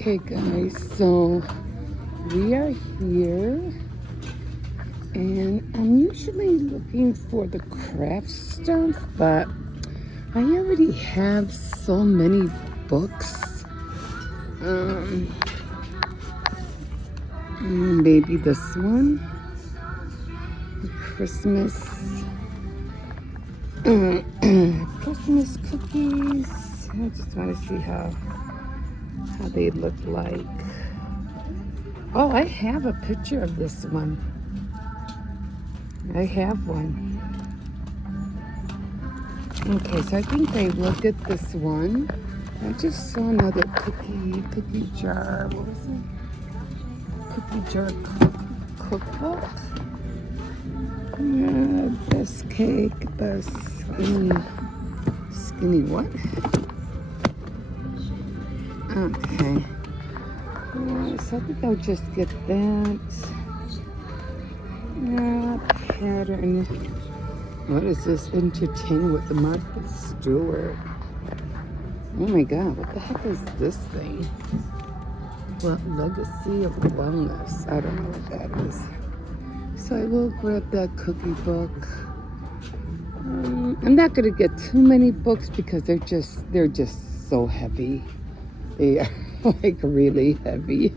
Okay, guys, so we are here, and I'm usually looking for the craft stuff, but I already have so many books. Maybe this one, Christmas, Christmas cookies. I just want to see how they look like. Oh, I have a picture of this one. I have one. Okay, so I think I will get this one. I just saw another cookie jar. What was it? Cookie jar cookbook. Best cake, best skinny what? Okay. So I think I'll just get that. Pattern. What is this? Entertain with the Martha Stewart. Oh my God, what the heck is this thing? Well, Legacy of Wellness. I don't know what that is. So I will grab that cookie book. I'm not gonna get too many books because they're just so heavy. They are like really heavy.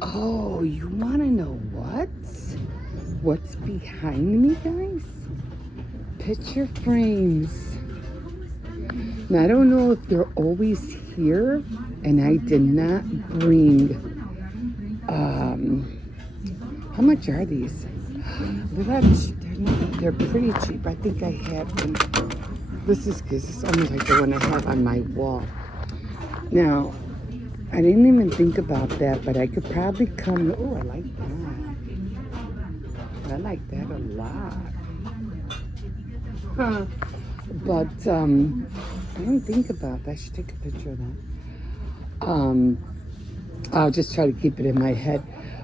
Oh, you wanna know what? What's behind me, guys? Picture frames. Now, I don't know if they're always here, and I did not bring, how much are these? They're pretty cheap. I think I have them. This is almost like the one I have on my wall. Now, I didn't even think about that, but I could probably come, oh, I like that. I like that a lot. Huh. But I didn't think about that. I should take a picture of that. I'll just try to keep it in my head.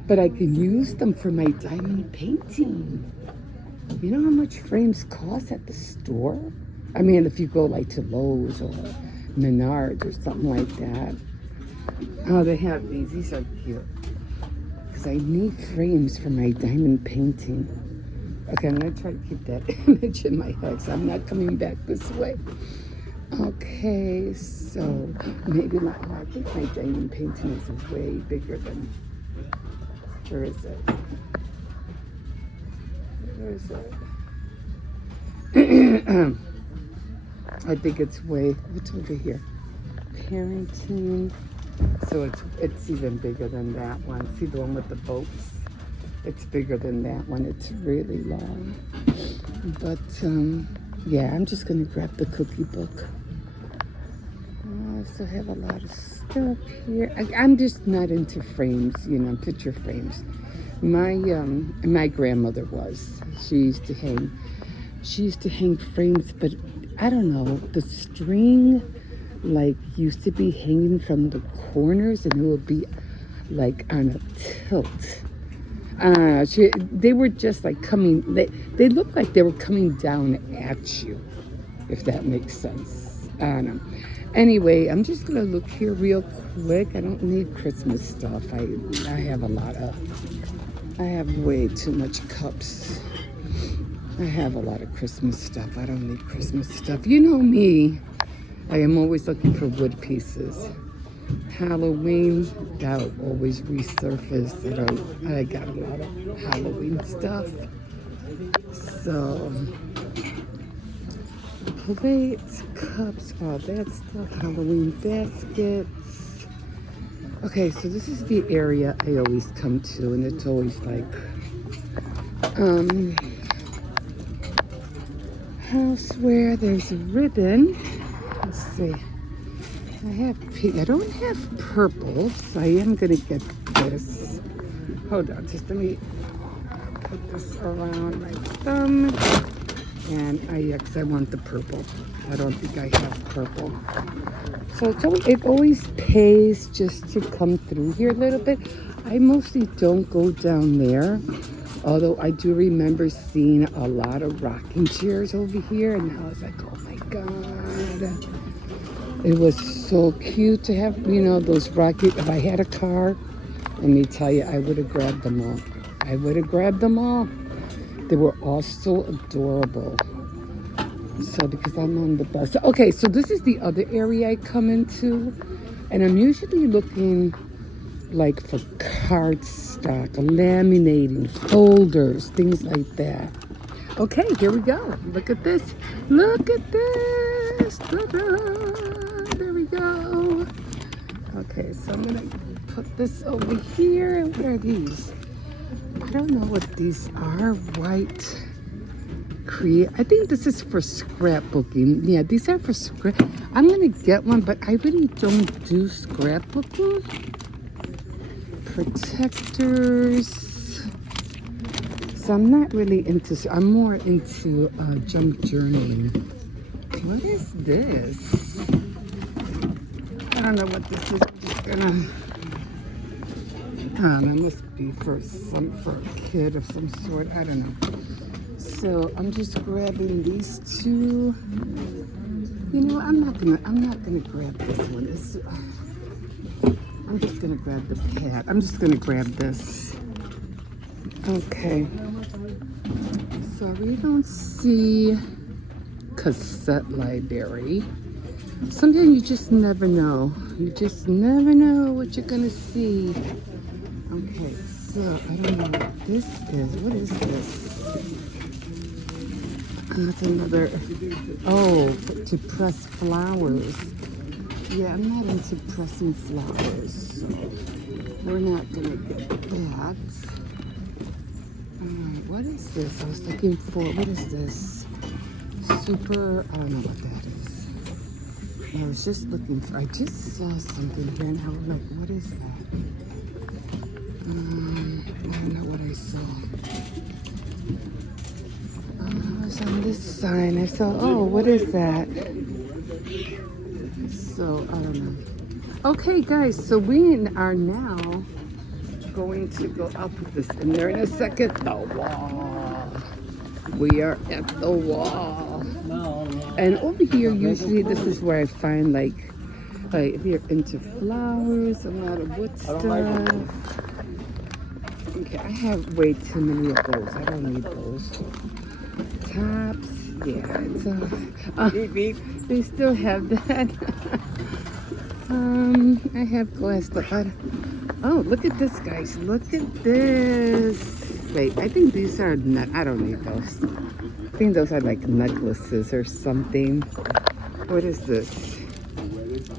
But I can use them for my diamond painting. You know how much frames cost at the store? I mean, if you go like to Lowe's or Menards or something like that. Oh, they have these. These are cute. Because I need frames for my diamond painting. Okay, I'm going to try to keep that image in my head, so I'm not coming back this way. Okay, so maybe I think my diamond painting is way bigger than, where is it? Where is it? I think it's what's over here? Parenting. So it's even bigger than that one. See the one with the boats? It's bigger than that one. It's really long. But, yeah, I'm just going to grab the cookie book. I still have a lot of stuff here. I'm just not into frames, picture frames. My grandmother was. She used to hang frames, but I don't know, the string used to be hanging from the corners, and it would be like on a tilt. They were just like they looked like they were coming down at you, if that makes sense. I don't know. Anyway, I'm just gonna look here real quick. I don't need Christmas stuff. I have way too much cups. I have a lot of Christmas stuff. I don't need Christmas stuff. You know me. I am always looking for wood pieces. Halloween, that'll always resurface. I got a lot of Halloween stuff. So, plates, cups, all that stuff, Halloween baskets. Okay, so this is the area I always come to, and it's always like, houseware. There's a ribbon. Let's see. I don't have purple, so I am going to get this. Hold on, just let me put this around my thumb. And I want the purple. I don't think I have purple. So it always pays just to come through here a little bit. I mostly don't go down there. Although I do remember seeing a lot of rocking chairs over here. And I was like, oh my God. It was so cute to have, you know, those rocket. If I had a car, let me tell you, I would have grabbed them all. I would have grabbed them all. They were all so adorable. So because I'm on the bus. Okay, so this is the other area I come into. And I'm usually looking like for cardstock, laminating, folders, things like that. Okay, here we go. Look at this. Look at this. Ta-da! There we go. Okay, so I'm gonna put this over here. What are these? I don't know what these are. White. I think this is for scrapbooking. Yeah, these are for scrap. I'm gonna get one, but I really don't do scrapbooking. Protectors. So I'm not really into. I'm more into junk journaling. What is this? I don't know what this is. I'm just gonna. I don't know. It must be for a kid of some sort. I don't know. So I'm just grabbing these two. You know, I'm not gonna grab this one. I'm just gonna grab the pad. I'm just gonna grab this. Okay. So we don't see cassette library. Sometimes you just never know. You just never know what you're gonna see. Okay, so I don't know what this is. What is this? That's another, oh, to press flowers. Yeah, I'm not into pressing flowers, so we're not gonna get that. What is this? I was looking for, what is this? Super, I don't know what that is. I was just looking for, I just saw something here and I was like, what is that? I don't know what I saw. On this sign I saw, oh, what is that? So I don't know. Okay guys, so we are now going to go, I'll put this in there in a second. The wall. We are at the wall. And over here usually this is where I find like if you're into flowers, a lot of wood stuff. Okay, I have way too many of those. I don't need those. Tops, yeah, it's they still have that. I have glass stuff. Oh, look at this, guys. Look at this. Wait, I think these are I don't need those. I think those are like necklaces or something. What is this?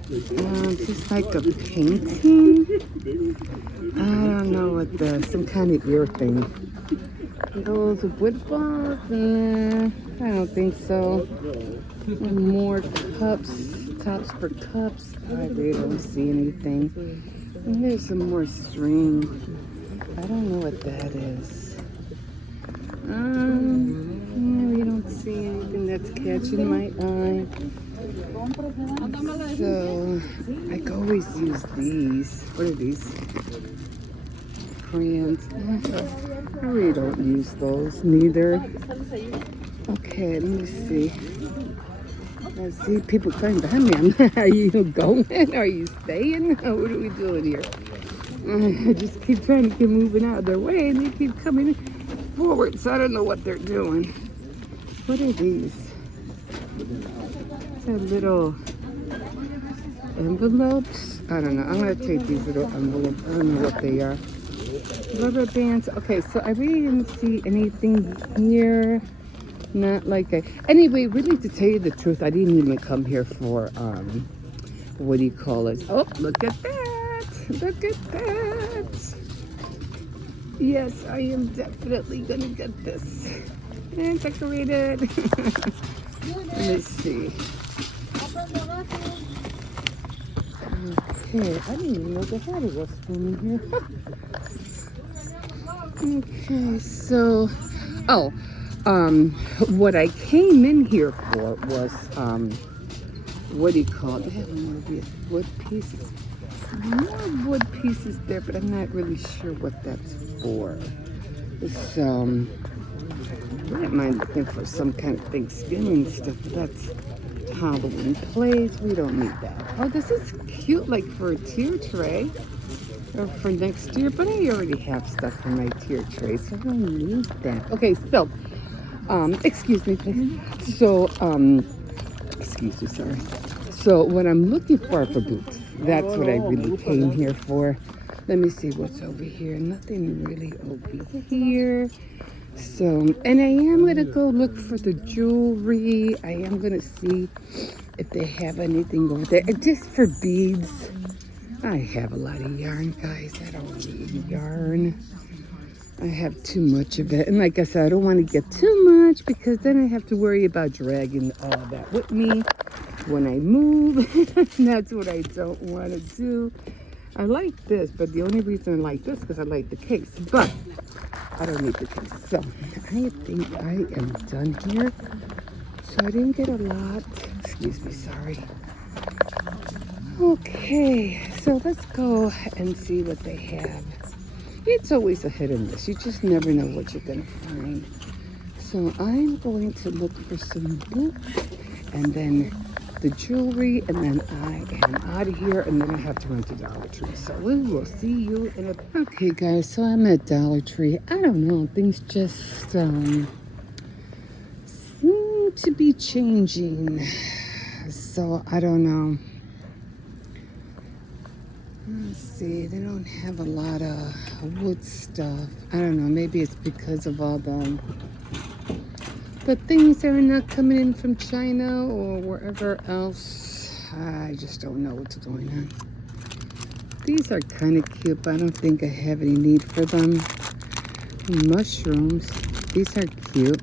Just like a painting. I don't know what some kind of ear thing. Those wood balls, I don't think so. More cups, tops for cups. I really don't see anything. And there's some more string. I don't know what that is. Yeah, we don't see anything that's catching my eye. So I can always use these. What are these? Crayons. I really don't use those neither. Okay, let me see. I see people coming behind me. Are you going? Are you staying? What are we doing here? I just keep trying to keep moving out of their way and they keep coming forward, so I don't know what they're doing. What are these? It's a little envelopes. I don't know. I'm going to take these little envelopes. I don't know what they are. Rubber bands. Okay, so I really didn't see anything here. Not like anyway, really to tell you the truth, I didn't even come here for what do you call it? Oh, look at that. Look at that. Yes, I am definitely gonna get this. And decorated. Let me see. Okay, I didn't even know they had a restroom here. Okay, so what I came in here for was what do you call it? They have more wood pieces. More wood pieces there, but I'm not really sure what that's for. It's I wouldn't mind looking for some kind of Thanksgiving stuff, but that's Halloween plays. We don't need that. Oh, this is cute, like for a tier tray or for next year. But I already have stuff for my tier tray, so I don't need that. Okay, so, excuse me, please. So, excuse me, sorry. So what I'm looking for boots, that's what I really came here for. Let me see what's over here. Nothing really over here. So, and I am going to go look for the jewelry. I am going to see if they have anything over there. Just for beads. I have a lot of yarn, guys. I don't need yarn. I have too much of it. And like I said, I don't want to get too much because then I have to worry about dragging all that with me when I move. That's what I don't want to do. I like this, but the only reason I like this is because I like the case. But I don't need the case. So I think I am done here. So I didn't get a lot. Excuse me, sorry. Okay, so let's go and see what they have. It's always a hit and miss. You just never know what you're going to find. So I'm going to look for some boots and then the jewelry, and then I am out of here, and then I have to run to Dollar Tree. So we will see you in a... Okay, guys, so I'm at Dollar Tree. I don't know. Things just seem to be changing. So I don't know. Let's see, they don't have a lot of wood stuff. I don't know, maybe it's because of all the things that are not coming in from China or wherever else. I just don't know what's going on. These are kind of cute, but I don't think I have any need for them. Mushrooms, these are cute.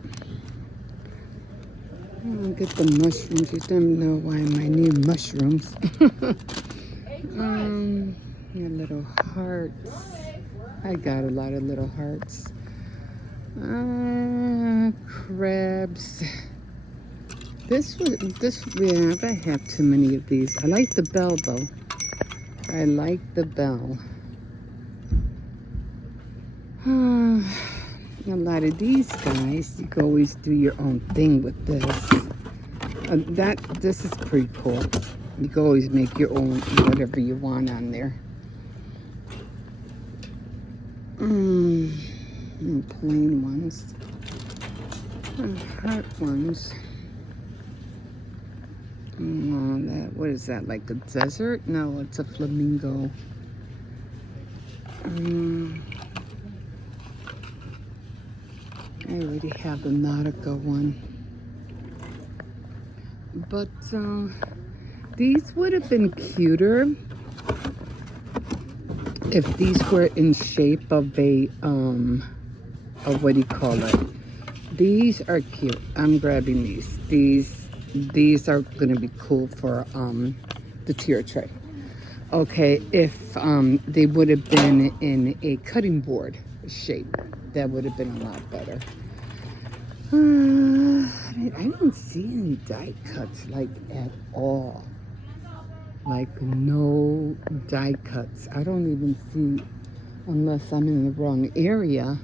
I'll get the mushrooms. You never know why I might need mushrooms. Little hearts. I got a lot of little hearts. Crabs. Yeah, I have too many of these. I like the bell though. I like the bell. A lot of these guys, you can always do your own thing with this. This is pretty cool. You can always make your own whatever you want on there. Plain ones. Heart ones. What is that, like a desert? No, it's a flamingo. I already have the Nautica one. But these would have been cuter if these were in shape of a what do you call it? These are cute. I'm grabbing these. These are gonna be cool for the tier tray. Okay, if they would have been in a cutting board shape, that would have been a lot better. I didn't see any die cuts like at all. Like no die cuts. I don't even see, unless I'm in the wrong area,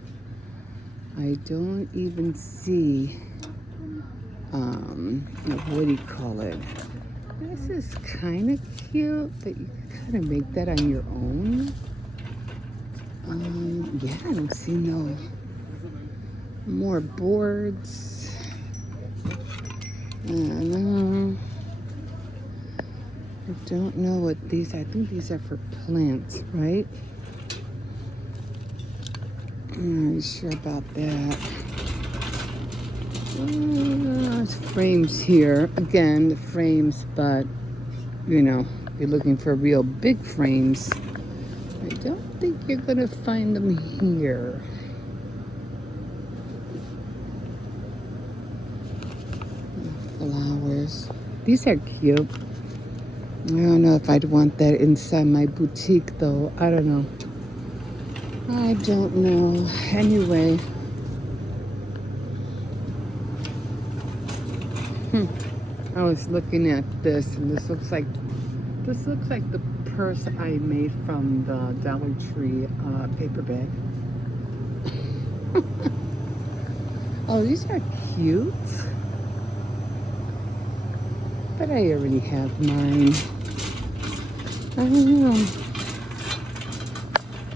I don't even see, what do you call it? This is kind of cute, but you can kind of make that on your own. Yeah, I don't see no more boards. I don't know what these are. I think these are for plants, right? I'm not sure about that. There's frames here. Again, the frames, but, you know, if you're looking for real big frames, I don't think you're going to find them here. Flowers. These are cute. I don't know if I'd want that inside my boutique, though. I don't know. I don't know. Anyway. I was looking at this, and this looks like the purse I made from the Dollar Tree paper bag. Oh, these are cute. But I already have mine. I don't know.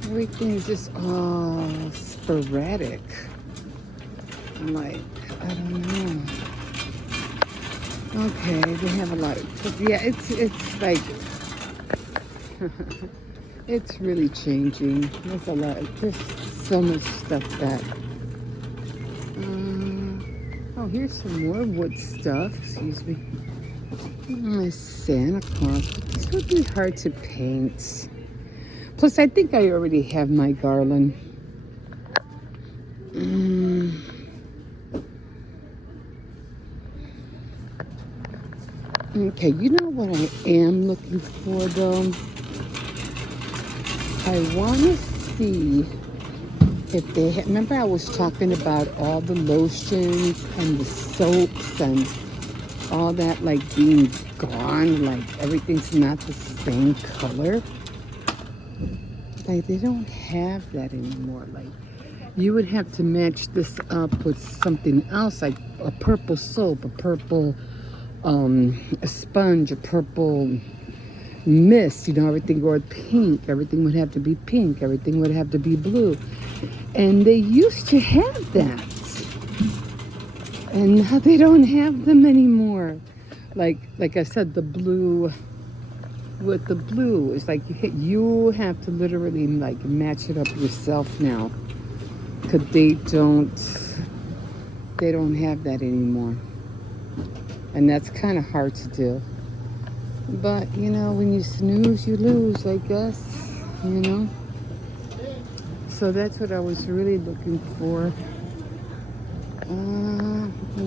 Everything is just all sporadic. I'm like, I don't know. Okay, they have a lot of, yeah, it's like, it's really changing. There's a lot, there's so much stuff that, oh, here's some more wood stuff, excuse me. Santa Claus, but this would be hard to paint. Plus, I think I already have my garland. Okay, you know what I am looking for though? I want to see if they remember I was talking about all the lotions and the soaps and all that like being gone, like everything's not the same color. Like they don't have that anymore. Like you would have to match this up with something else, like a purple soap, a purple a sponge, a purple mist, you know, everything or pink, everything would have to be pink, everything would have to be blue. And they used to have that. And now they don't have them anymore. Like I said, the blue with the blue is like you have to literally like match it up yourself now. Cause they don't have that anymore. And that's kind of hard to do. But, you know, when you snooze, you lose, I guess, you know. So that's what I was really looking for.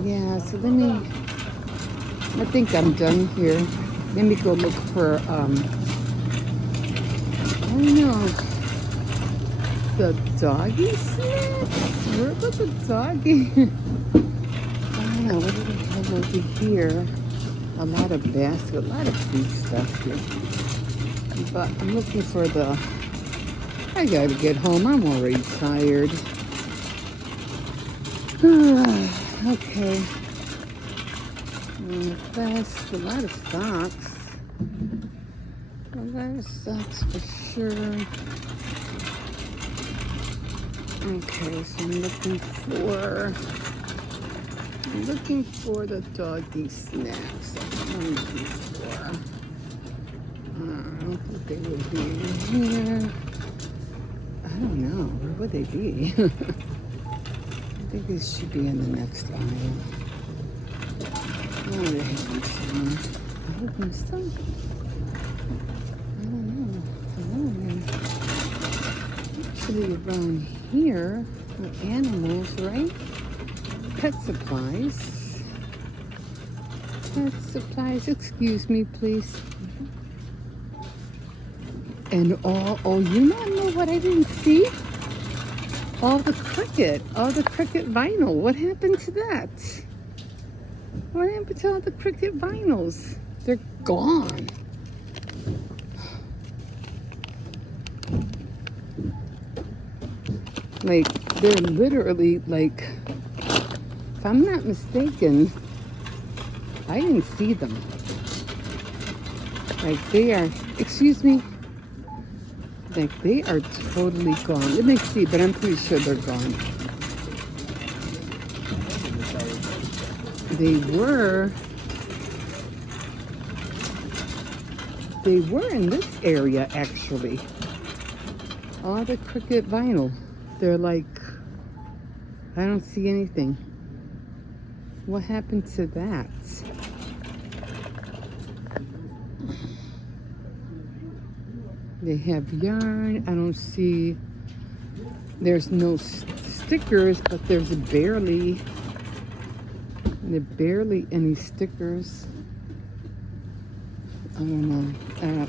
Yeah, so I think I'm done here. Let me go look for, I don't know, the doggy snacks? Where about the doggy? I don't know, what do they have over here? A lot of basket, a lot of food stuff here. But I'm looking for I gotta get home. I'm already tired. Okay. That's a lot of socks. A lot of socks for sure. Okay, so I'm looking for the doggy snacks. That's what I'm looking for. I don't think they would be in here. I don't know. Where would they be? I think they should be in the next aisle. Oh, they have some. I hope some. I don't know. Actually, around here are animals, right? Pet supplies. Pet supplies. Excuse me, please. And oh, you know what I didn't see? All the cricket vinyl. What happened to that? What happened to all the cricket vinyls? They're gone. Like, they're literally like, if I'm not mistaken, I didn't see them. Like, they are, excuse me, like they are totally gone. Let me see, but I'm pretty sure they're gone. They were in this area actually. All the cricket vinyl. They're like, I don't see anything. What happened to that? They have yarn. I don't see, there's no stickers, but there's barely any stickers. I don't know.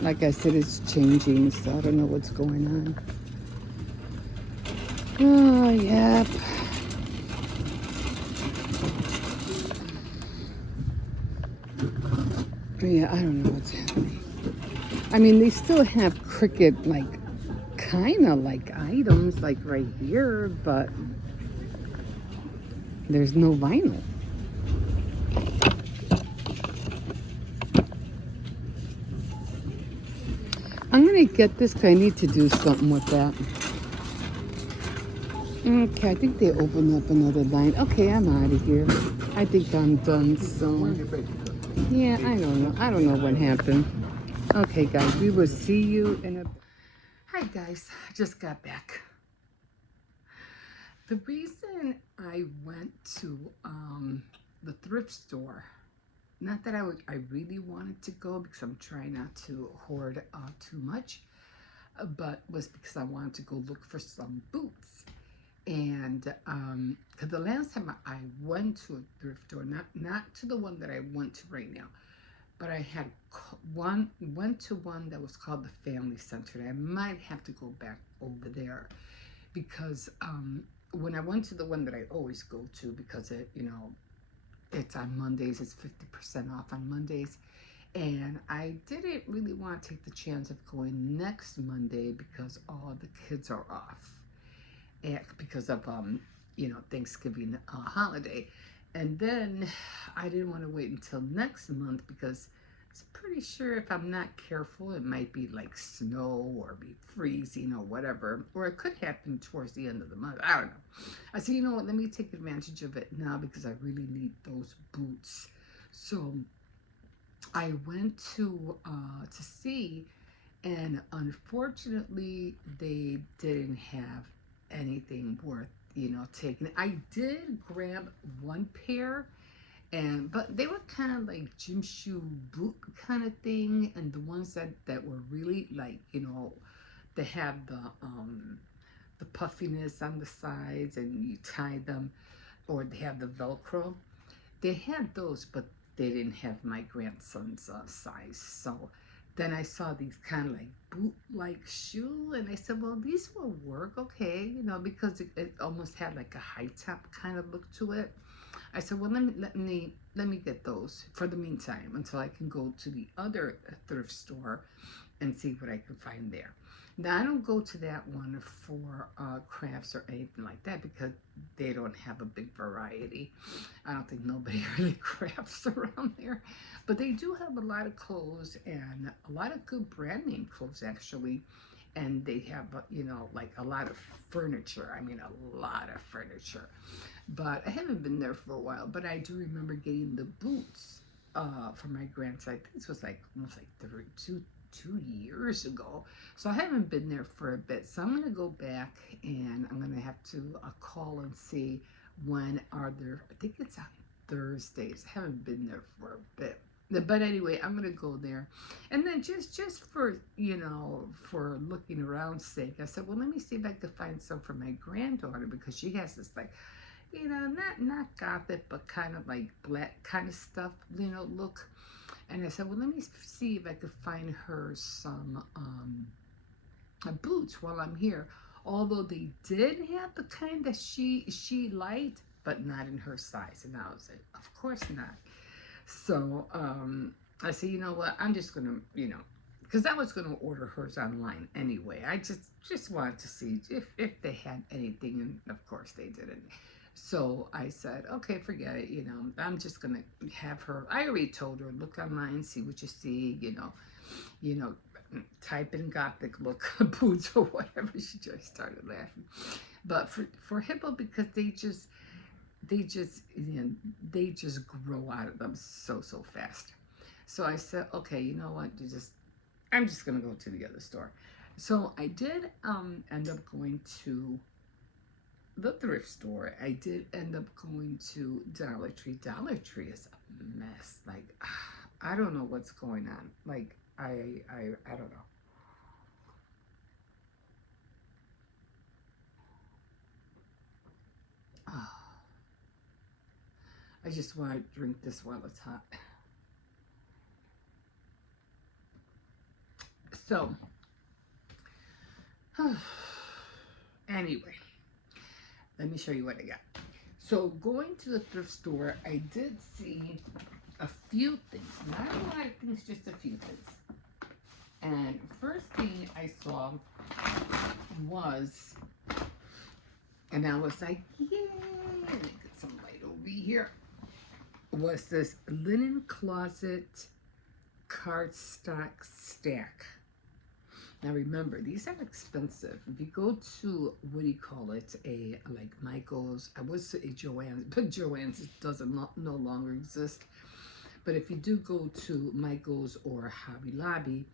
Like I said, it's changing, so I don't know what's going on. Oh, yep. Yeah, I don't know what's happening. I mean, they still have cricket, like, kind of like items, like right here, but there's no vinyl. I'm gonna get this because I need to do something with that. Okay, I think they opened up another line. Okay, I'm out of here. I think I'm done. So, yeah, I don't know. I don't know what happened. Okay, guys, we will see you in a... Hi, guys. I just got back. The reason I went to the thrift store, not that I really wanted to go because I'm trying not to hoard too much, but was because I wanted to go look for some boots. And because the last time I went to a thrift store, not to the one that I went to right now, but I had went to one that was called the Family Center. And I might have to go back over there because when I went to the one that I always go to, because it's on Mondays, it's 50% off on Mondays. And I didn't really want to take the chance of going next Monday because all the kids are off. Because of Thanksgiving holiday, and then I didn't want to wait until next month because I'm pretty sure if I'm not careful it might be like snow or be freezing or whatever, or it could happen towards the end of the month. I don't know. I said, you know what, let me take advantage of it now because I really need those boots. So I went to see, and unfortunately they didn't have anything worth taking. I did grab one pair, but they were kind of like gym shoe boot kind of thing, and the ones that were really like they have the puffiness on the sides and you tie them, or they have the velcro. They had those, but they didn't have my grandson's size. So then I saw these kind of like boot-like shoe, and I said, well, these will work, okay, because it almost had like a high top kind of look to it. I said, well, let me get those for the meantime until I can go to the other thrift store and see what I can find there. Now, I don't go to that one for crafts or anything like that because they don't have a big variety. I don't think nobody really crafts around there. But they do have a lot of clothes and a lot of good brand name clothes, actually. And they have, like a lot of furniture. I mean, a lot of furniture. But I haven't been there for a while. But I do remember getting the boots for my grandson. I think this was like almost like 2 years ago. So I haven't been there for a bit. So I'm going to go back and I'm going to have to call and see when are there. I think it's on Thursdays. I haven't been there for a bit. But anyway, I'm going to go there. And then just for, for looking around sake, I said, well, let me see if I can find some for my granddaughter because she has this like, not gothic, but kind of like black kind of stuff, look. And I said, well, let me see if I could find her some boots while I'm here. Although they did have the kind that she liked, but not in her size. And I was like, of course not. So I said, you know what? I'm just gonna, because I was gonna order hers online anyway. I just wanted to see if they had anything, and of course they didn't. So I said, okay, forget it. I'm just gonna have her. I already told her, look online, see what you see. Type in gothic look boots or whatever. She just started laughing. But for Hippo, because they just they just grow out of them so fast. So I said, okay, you know what? I'm just gonna go to the other store. So I did end up going to the thrift store. I did end up going to Dollar Tree. Dollar Tree is a mess. Like, I don't know what's going on. Like, I don't know. I just want to drink this while it's hot. So, anyway, let me show you what I got. So, going to the thrift store, I did see a few things. Not a lot of things, just a few things. And first thing I saw was, and I was like, yay! Let me get some light over here. Was this linen closet cardstock stack. Now remember, these are expensive. If you go to, what do you call it, a like Michael's, I would say Joann's, but Joann's doesn't no longer exist. But if you do go to Michael's or Hobby Lobby,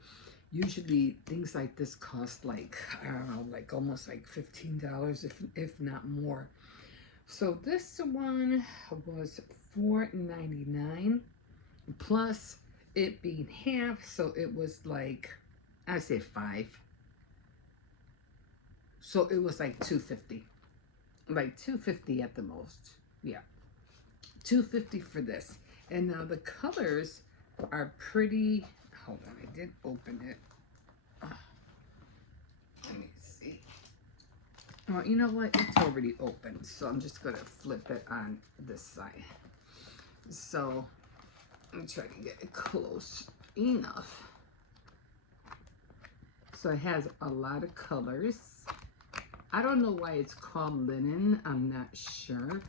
usually things like this cost like, I don't know, like almost like $15, if not more. So this one was $4.99 plus it being half, so it was like, I say 5. So it was like $2.50. Like $2.50 at the most. Yeah. $2.50 for this. And now the colors are pretty. Hold on, I did open it. Let me see. Well, you know what? It's already open, so I'm just gonna flip it on this side. So I'm trying to get it close enough. So it has a lot of colors. I don't know why it's called linen. I'm not sure,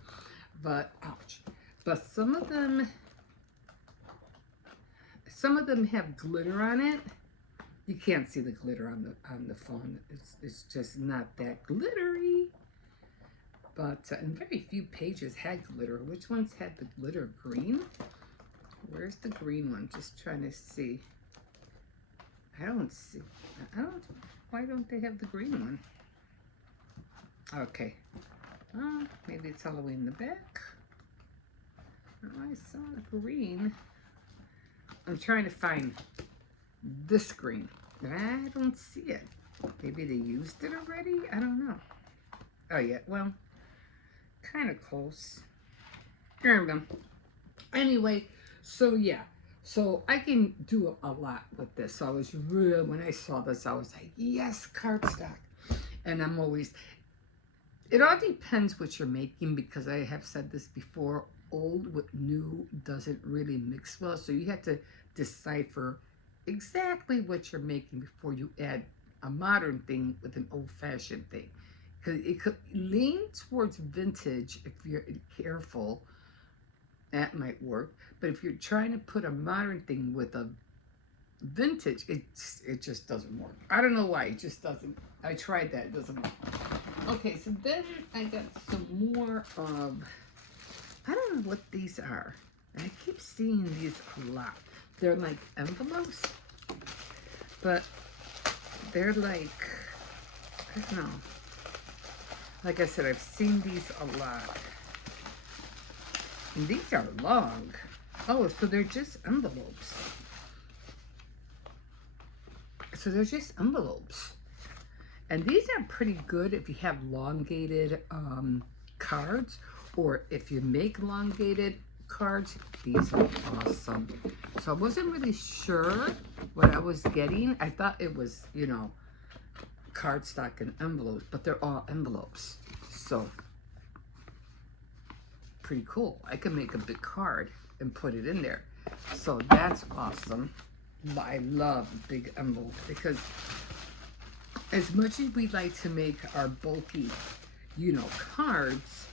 but ouch. But some of them have glitter on it. You can't see the glitter on the phone. It's just not that glittery. But and very few pages had glitter. Which ones had the glitter? Green? Where's the green one? Just trying to see. I don't see. Why don't they have the green one? Okay. Oh, maybe it's Halloween in the back. Oh, I saw the green. I'm trying to find this green. I don't see it. Maybe they used it already? I don't know. Oh, yeah. Well, kind of close. Here we go. Anyway, so yeah. So I can do a lot with this. So I was real, when I saw this, I was like, yes, cardstock. And I'm always, it all depends what you're making, because I have said this before, old with new doesn't really mix well. So you have to decipher exactly what you're making before you add a modern thing with an old-fashioned thing. Because it could lean towards vintage if you're careful. That might work. But if you're trying to put a modern thing with a vintage, it just doesn't work. I don't know why. It just doesn't. I tried that. It doesn't work. Okay, so then I got some more of, I don't know what these are. And I keep seeing these a lot. They're like envelopes, but they're like, I don't know. Like I said, I've seen these a lot. And these are long. Oh, so they're just envelopes. So they're just envelopes. And these are pretty good if you have elongated cards, or if you make elongated cards. These are awesome. So I wasn't really sure what I was getting. I thought it was, you know, cardstock and envelopes, but they're all envelopes. So pretty cool. I can make a big card and put it in there. So that's awesome. I love big envelopes, because as much as we like to make our bulky, you know, cards,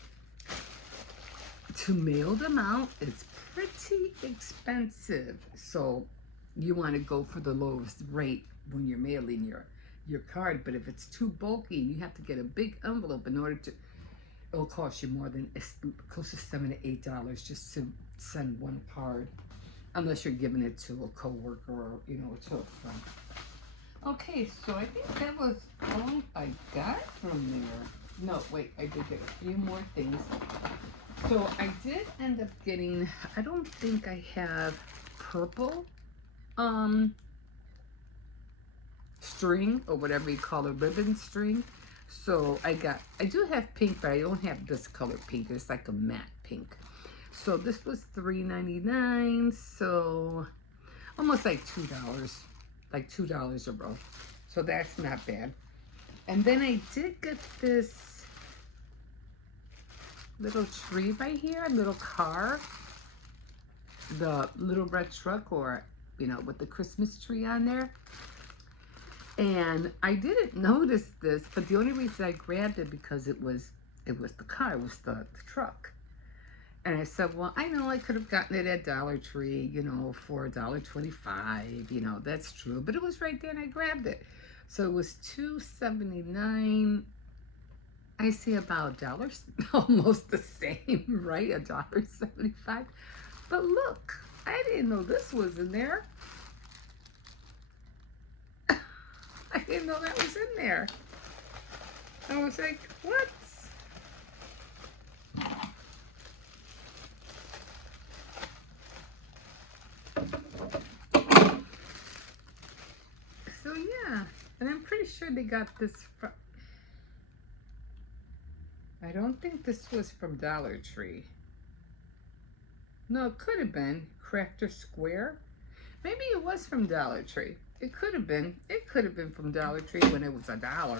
to mail them out, it's pretty expensive. So you want to go for the lowest rate when you're mailing your card. But if it's too bulky, you have to get a big envelope in order to, it'll cost you more than, close to $7 to $8 just to send one card, unless you're giving it to a coworker or, you know, to a friend. Okay, so I think that was all I got from there. No, wait, I did get a few more things. So I did end up getting, I don't think I have purple string, or whatever you call it, ribbon string. So I do have pink, but I don't have this color pink. It's like a matte pink. So this was $3.99, so almost like $2, like $2 a row. So that's not bad. And then I did get this little tree right here, a little car, the little red truck, or, you know, with the Christmas tree on there. And I didn't notice this, but the only reason I grabbed it because it was the car, it was the truck. And I said, well, I know I could have gotten it at Dollar Tree, you know, for $1.25, you know, that's true. But it was right there and I grabbed it. So it was $2.79. I see about $1, almost the same, right? $1.75. But look, I didn't know this was in there. I didn't know that was in there. I was like, what? So yeah, and I'm pretty sure they got this from, I don't think this was from Dollar Tree. No, it could have been Crafter Square. Maybe it was from Dollar Tree. It could have been. It could have been from Dollar Tree when it was $1.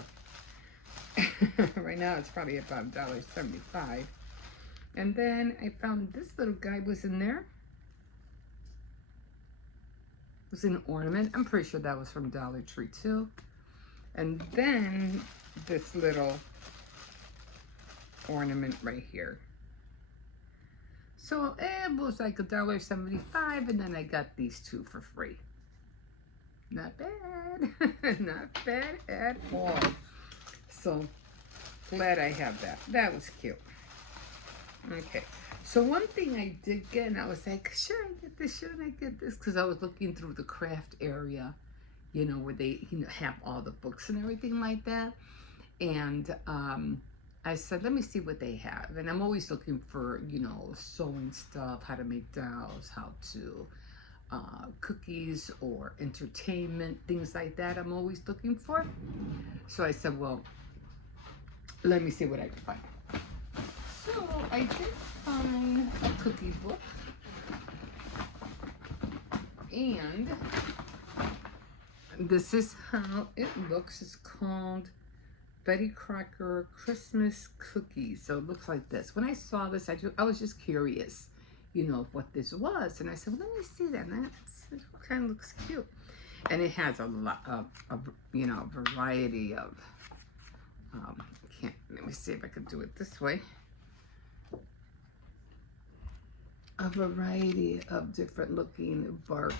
Right now it's probably about $1.75. And then I found this little guy was in there. It was an ornament. I'm pretty sure that was from Dollar Tree too. And then this little ornament right here. So it was like $1.75, and then I got these two for free. Not bad. Not bad at all. So glad I have that. That was cute. Okay. So one thing I did get, and I was like, should I get this? Should I get this? Because I was looking through the craft area, you know, where they have all the books and everything like that. And I said, let me see what they have. And I'm always looking for, sewing stuff, how to make dolls, how to cookies or entertainment, things like that. I'm always looking for. So I said, well, let me see what I can find. So I did find a cookie book, and this is how it looks. It's called Betty Crocker Christmas Cookies. So it looks like this. When I saw this, I was just curious, what this was, and I said, well, let me see that. And that kind of looks cute, and it has a lot of variety of. Let me see if I can do it this way. A variety of different looking bark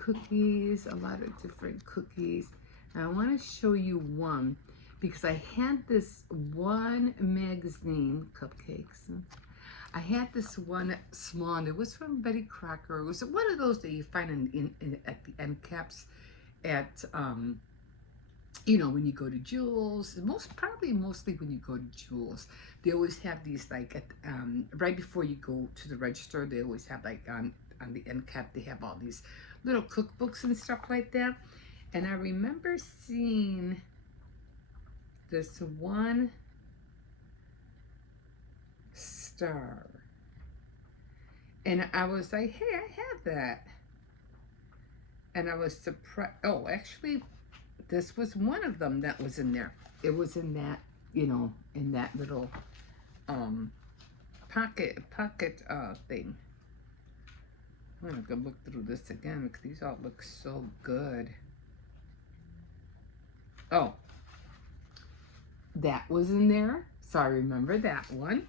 cookies, a lot of different cookies. And I want to show you one because I had this one magazine, Cupcakes. I had this one small, and it was from Betty Crocker. It was one of those that you find at the end caps at when you go to Jewel's, mostly when you go to Jewel's, they always have these like right before you go to the register, they always have like on the end cap, they have all these little cookbooks and stuff like that. And I remember seeing this one star, and I was like, hey, I have that. And I was surprised. Oh, actually, this was one of them that was in there. It was in that, in that little pocket thing. I'm gonna go look through this again because these all look so good. Oh, that was in there. So I remember that one.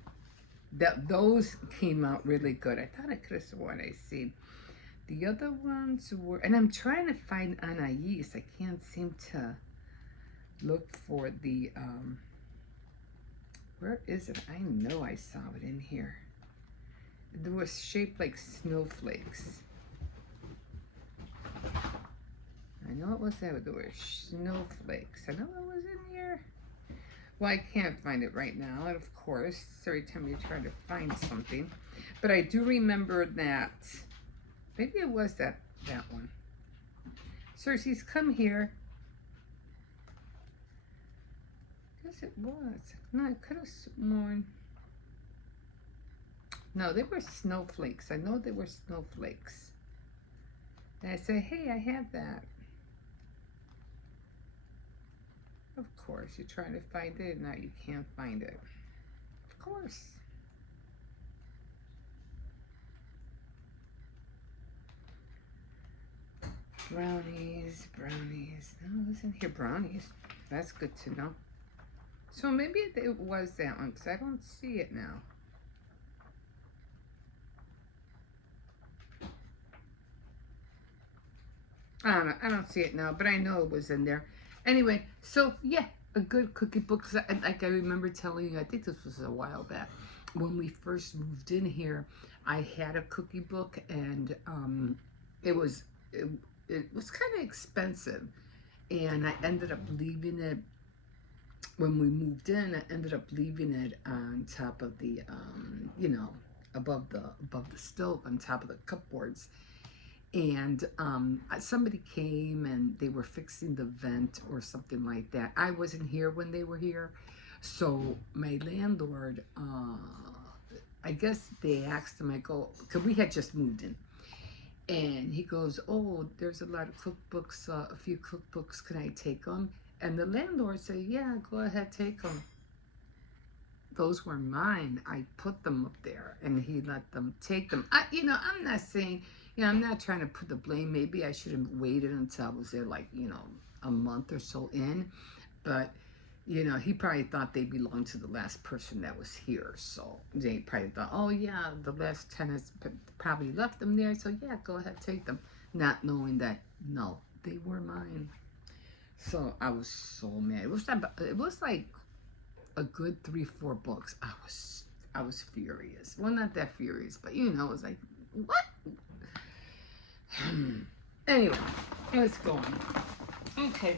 Those came out really good. I thought I could have sworn I seen. The other ones were, and I'm trying to find Anais. I can't seem to look for the, where is it? I know I saw it in here. It was shaped like snowflakes. I know it was there. There were snowflakes. I know it was in here. Well, I can't find it right now, of course. Every time you try to find something. But I do remember that. Maybe it was that one. Cersei's come here. I guess it was. No, I could have sworn. No, they were snowflakes. I know they were snowflakes. And I said, hey, I have that. Of course, you're trying to find it, now you can't find it. Of course. Brownies. No, it wasn't here. Brownies. That's good to know. So maybe it was that one, because I don't see it now. I don't see it now, but I know it was in there. Anyway, so yeah, a good cookie book. 'Cause like I remember telling you, I think this was a while back when we first moved in here. I had a cookie book, and it was it, it was kind of expensive, and I ended up leaving it when we moved in. I ended up leaving it on top of the above the stove on top of the cupboards, and somebody came and they were fixing the vent or something like that. I wasn't here when they were here, so my landlord, I guess they asked him. I go, because we had just moved in, and he goes, "Oh, there's a lot of cookbooks, a few cookbooks. Can I take them?" And the landlord said, "Yeah, go ahead, take them. Those were mine. I put them up there," and he let them take them. I'm not saying, I'm not trying to put the blame. Maybe I should have waited until I was there, like, a month or so in. But, he probably thought they belonged to the last person that was here. So they probably thought, oh, yeah, the last tenants probably left them there. So, yeah, go ahead, take them. Not knowing that, no, they were mine. So I was so mad. It was like a good 3-4 books. I was furious. Well, not that furious, but it was like, what? Anyway, let's go on. Okay,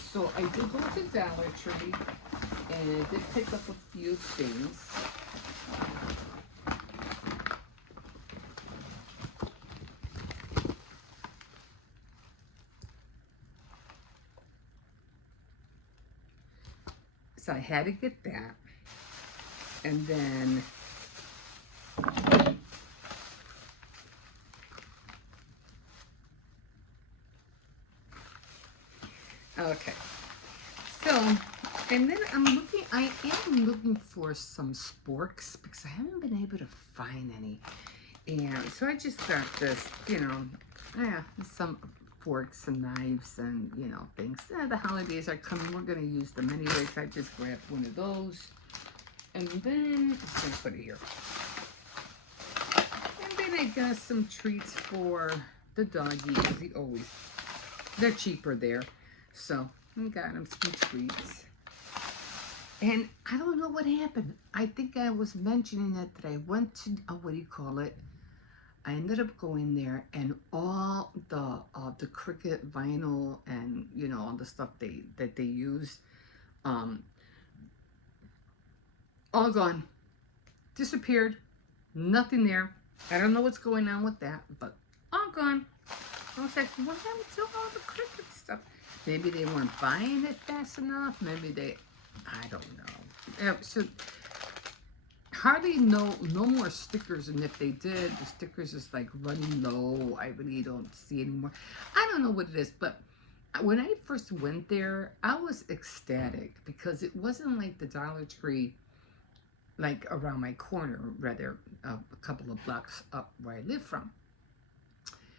so I did go to Dollar Tree, and I did pick up a few things. So I had to get that, and then okay. So, and then I am looking for some sporks because I haven't been able to find any. And so I just got this, some forks and knives and, things. The holidays are coming. We're going to use them anyway. So I just grabbed one of those. And then, I'm just going to put it here. And then I got some treats for the doggy because they're cheaper there. So I got him some treats. And I don't know what happened. I think I was mentioning it that I went to, what do you call it? I ended up going there, and all the Cricut vinyl and all the stuff that they use, all gone, disappeared, nothing there. I don't know what's going on with that, but all gone. I was like, what happened to all the Cricut stuff? Maybe they weren't buying it fast enough. Maybe I don't know. So hardly no more stickers, and if they did, the stickers is like running low. I really don't see anymore. I don't know what it is, but when I first went there, I was ecstatic because it wasn't like the Dollar Tree like around my corner, rather a couple of blocks up where I live from.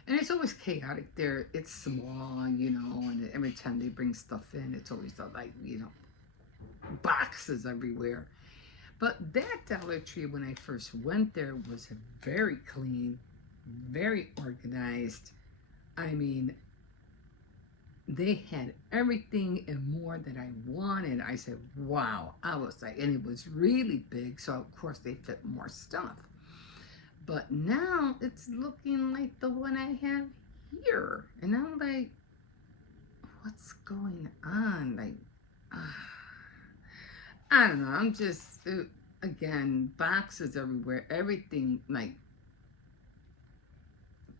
And it's always chaotic there. It's small, and every time they bring stuff in, it's always like, boxes everywhere. But that Dollar Tree, when I first went there, was very clean, very organized. I mean, they had everything and more that I wanted. I said, wow. I was like, and it was really big, so of course they fit more stuff. But now it's looking like the one I have here. And I'm like, what's going on? Like, I don't know. I'm just, again, boxes everywhere. Everything, like,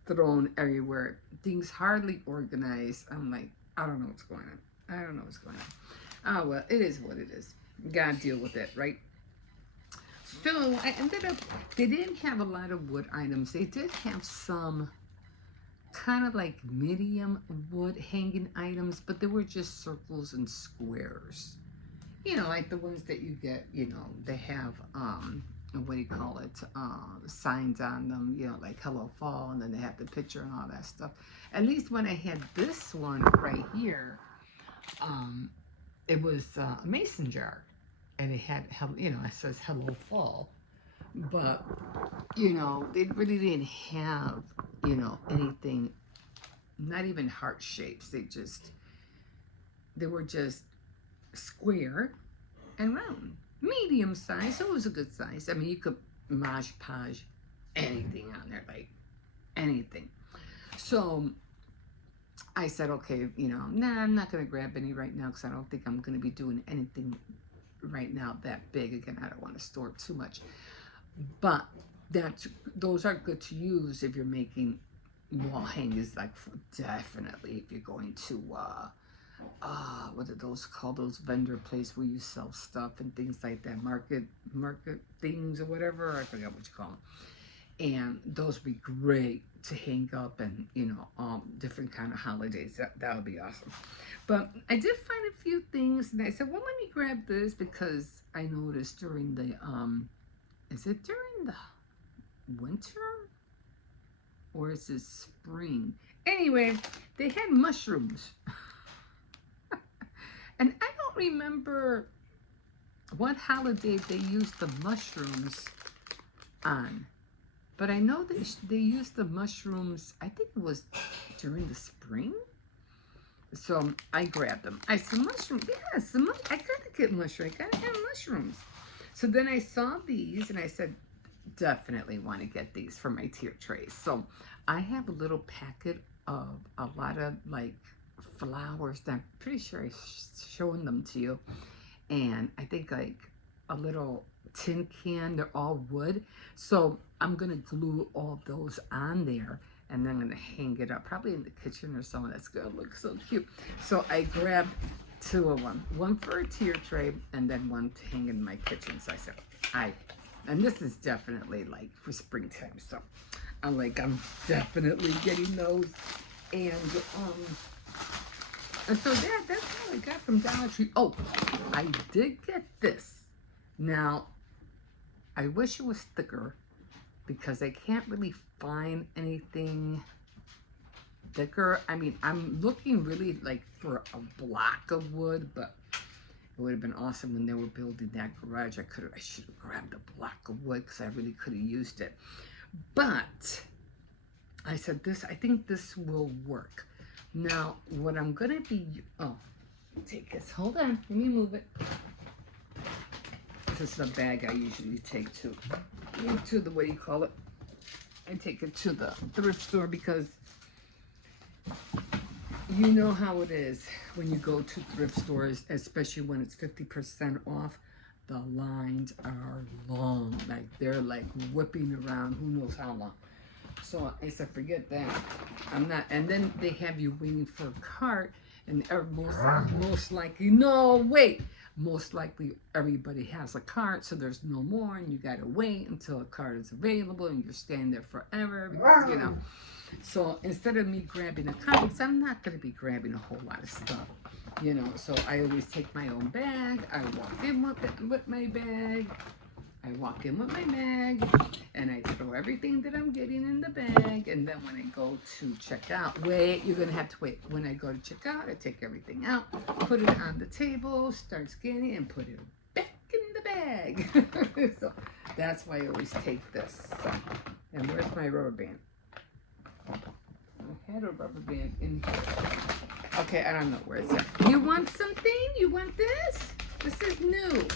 thrown everywhere. Things hardly organized. I'm like, I don't know what's going on. I don't know what's going on. Oh, well, it is what it is. You gotta deal with it, right? So I ended up, they didn't have a lot of wood items. They did have some kind of like medium wood hanging items, but they were just circles and squares. Like the ones that you get, they have, what do you call it, signs on them, like Hello Fall, and then they have the picture and all that stuff. At least when I had this one right here, it was a mason jar, and it had, it says Hello Fall, but, they really didn't have, anything, not even heart shapes. They just, they were just square and round, medium size. So it was a good size. I mean, you could Maj Podge anything on there, like anything. So I said, okay, nah, I'm not going to grab any right now because I don't think I'm going to be doing anything right now that big. Again, I don't want to store too much. But those are good to use if you're making wall hangers, like definitely if you're going to, what are those called? Those vendor place where you sell stuff and things like that, market things or whatever. I forgot what you call them. And those would be great to hang up and, different kind of holidays. That would be awesome. But I did find a few things, and I said, well, let me grab this because I noticed during the, is it during the winter? Or is it spring? Anyway, they had mushrooms. And I don't remember what holiday they used the mushrooms on. But I know they used the mushrooms, I think it was during the spring. So I grabbed them. I said, mushroom, yes, I gotta get mushrooms. I gotta have mushrooms. So then I saw these and I said, definitely want to get these for my tier trays. So I have a little packet of a lot of like flowers that I'm pretty sure I'm showing them to you. And I think like a little tin can, they're all wood. So I'm gonna glue all those on there and then I'm gonna hang it up, probably in the kitchen or somewhere. That's gonna look so cute. So I grabbed two of them, one for a tier tray and then one to hang in my kitchen. So I said, and this is definitely like for springtime. So I'm definitely getting those. And so that's all I got from Dollar Tree. Oh, I did get this. Now, I wish it was thicker because I can't really find anything thicker. I mean, I'm looking really like for a block of wood, but it would have been awesome when they were building that garage. I should have grabbed a block of wood because I really could have used it. But I said I think this will work. Now, what I'm gonna be, take this, hold on, let me move it. This is a bag I usually take to the, what do you call it? I take it to the thrift store because you know how it is when you go to thrift stores, especially when it's 50% off. The lines are long, like they're like whipping around who knows how long. So I said, forget that. I'm not. And then they have you waiting for a cart, and most likely, no, wait. Most likely everybody has a cart, so there's no more, and you gotta wait until a cart is available, and you're standing there forever because, So instead of me grabbing a cart, because I'm not gonna be grabbing a whole lot of stuff, So I always take my own bag. I walk in with my bag. And I throw everything that I'm getting in the bag. And then when I go to check out, you're going to have to wait. When I go to check out, I take everything out, put it on the table, start scanning, and put it back in the bag. So that's why I always take this. So, and where's my rubber band? I had a rubber band in here. Okay, I don't know where it's at. You want something? You want this? This is new.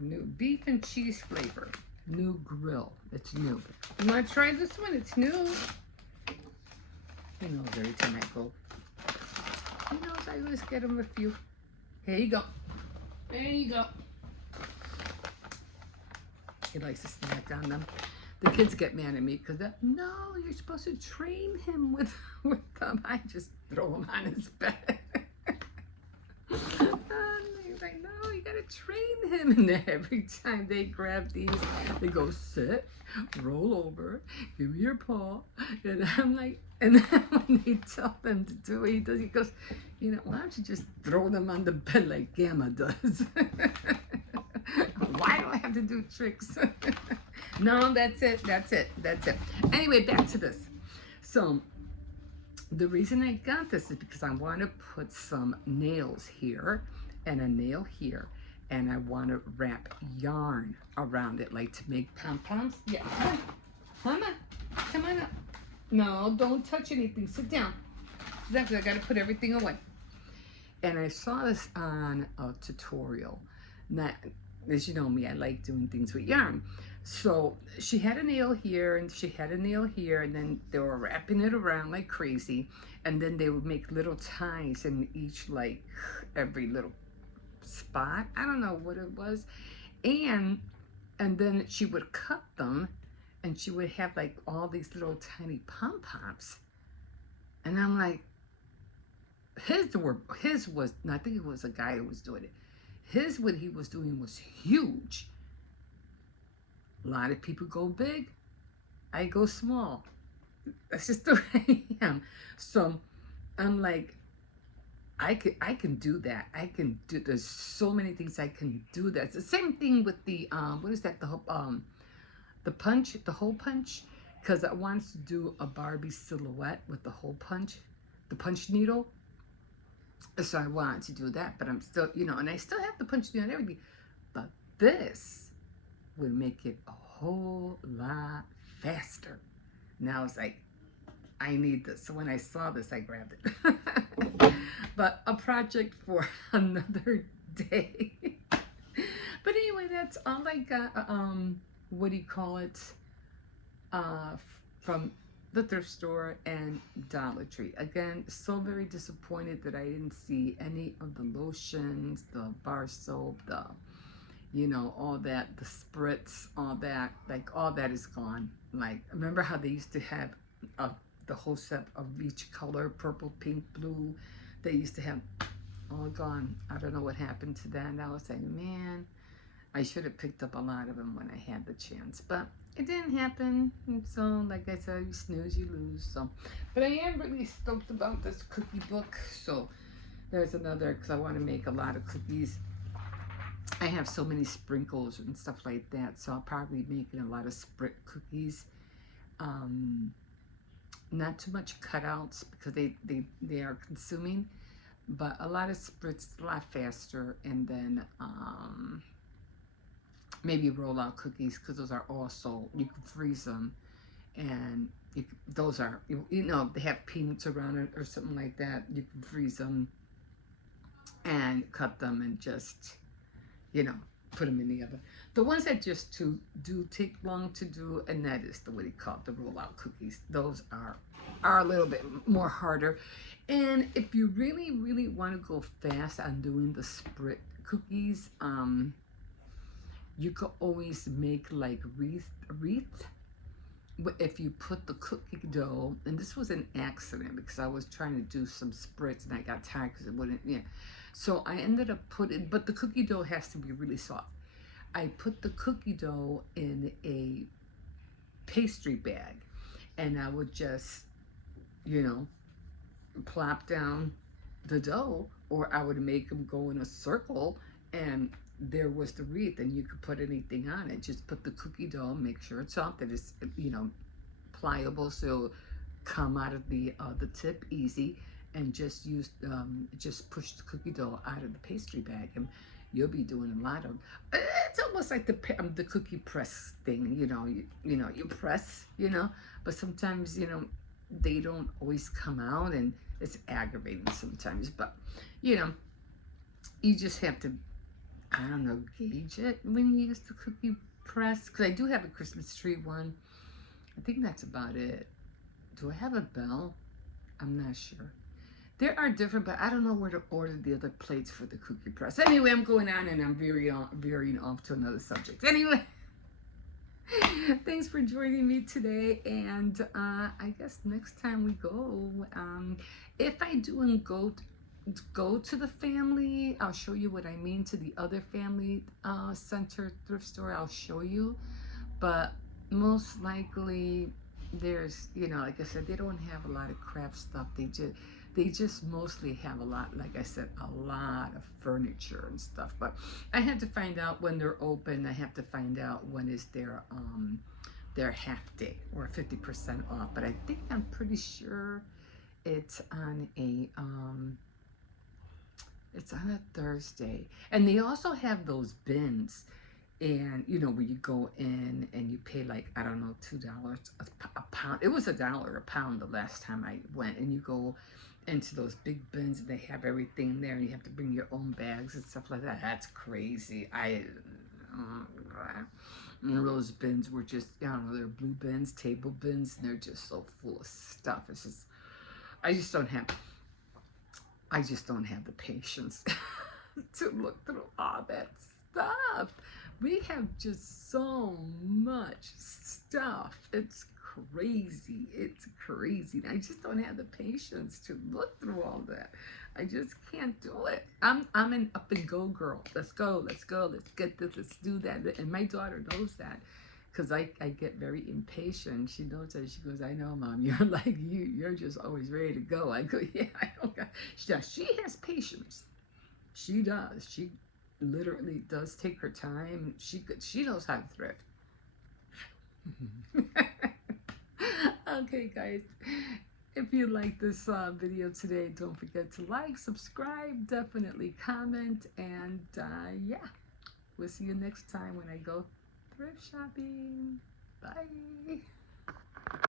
New beef and cheese flavor. New grill. It's new. You want to try this one? It's new. He knows every time I go. He knows I always get him a few. Here you go. There you go. He likes to snack on them. The kids get mad at me because no, you're supposed to train him with them. I just throw him on his bed. He's like, no, you gotta train him. And every time they grab these, they go sit, roll over, give me your paw. And I'm like, and then when they tell them to do it, he goes, why don't you just throw them on the bed like Gamma does? Why do I have to do tricks? No, that's it. Anyway, back to this. So the reason I got this is because I want to put some nails here and a nail here, and I want to wrap yarn around it, like to make pom-poms. Yeah, come on up. No, don't touch anything. Sit down. Exactly, I got to put everything away. And I saw this on a tutorial. Not, as you know me, I like doing things with yarn. So she had a nail here and she had a nail here, and then they were wrapping it around like crazy. And then they would make little ties in each, like every little spot. I don't know what it was. And then she would cut them, and she would have like all these little tiny pom-poms. And I'm like, his was, I think it was a guy who was doing it. His, what he was doing was huge. A lot of people go big, I go small. That's just the way I am. So I'm like, I can do that. I can do, there's so many things I can do that. It's the same thing with the what is that, the punch, the hole punch, because I wanted to do a Barbie silhouette with the hole punch, the punch needle. So I wanted to do that, but I'm still, and I still have the punch needle and everything. But this would make it a whole lot faster. Now it's like, I need this. So when I saw this, I grabbed it. But a project for another day. But anyway, that's all I got. What do you call it? From the thrift store and Dollar Tree. Again, so very disappointed that I didn't see any of the lotions, the bar soap, the, all that, the spritz, all that. Like, all that is gone. Like, remember how they used to have the whole set of each color, purple, pink, blue? They used to have all gone. I don't know what happened to that. And I was like, man, I should have picked up a lot of them when I had the chance, but it didn't happen. And so, like I said, you snooze, you lose. So, but I am really stoked about this cookie book. So there's another, because I want to make a lot of cookies. I have so many sprinkles and stuff like that, so I'll probably be making a lot of sprit cookies. Not too much cutouts because they are consuming, but a lot of sprits, a lot faster. And then maybe roll out cookies, because those are also, you can freeze them, and those are, they have peanuts around it or something like that. You can freeze them and cut them and just, put them in the oven. The ones that just do take long to do, and that is the, what you call it, the roll out cookies. Those are a little bit more harder. And if you really, really want to go fast on doing the sprit cookies, you could always make like wreath. If you put the cookie dough, and this was an accident because I was trying to do some spritz and I got tired because it wouldn't, So I ended up putting, but the cookie dough has to be really soft. I put the cookie dough in a pastry bag, and I would just, plop down the dough, or I would make them go in a circle, and there was the wreath, and you could put anything on it. Just put the cookie dough, make sure it's soft, that it's, pliable, so it'll come out of the tip easy, and just just push the cookie dough out of the pastry bag, and you'll be doing a lot of. It's almost like the cookie press thing, you press, but sometimes they don't always come out, and it's aggravating sometimes. But you just have to, I don't know, gauge it when you use the cookie press. Because I do have a Christmas tree one. I think that's about it. Do I have a bell? I'm not sure. There are different, but I don't know where to order the other plates for the cookie press. Anyway, I'm going on, and I'm veering off to another subject. Anyway, thanks for joining me today, and I guess next time we go, if I do and go to the family, I'll show you what I mean, to the other family center thrift store. I'll show you, but most likely there's, like I said, they don't have a lot of craft stuff. They just mostly have a lot, like I said, a lot of furniture and stuff. But I have to find out when they're open. I have to find out when is their half day or 50% off. But I think, I'm pretty sure it's on a Thursday. And they also have those bins, and where you go in and you pay, like, I don't know, $2 a pound. It was $1 a pound the last time I went, and you go into those big bins, and they have everything there, and you have to bring your own bags and stuff like that. That's crazy. And those bins were just, I don't know, they're blue bins, table bins, and they're just so full of stuff. It's just, I just don't have the patience to look through all that stuff. We have just so much stuff. It's crazy. It's crazy. I just don't have the patience to look through all that. I just can't do it. I'm an up and go girl. Let's go. Let's get this. Let's do that. And my daughter knows that. Because I get very impatient. She knows that. She goes, I know, Mom, you're like, you're just always ready to go. I go, yeah, I don't got. She has patience. She does. She literally does take her time. She knows how to thrift. Okay, guys. If you like this video today, don't forget to like, subscribe, definitely comment, and yeah, we'll see you next time when I go thrift shopping. Bye.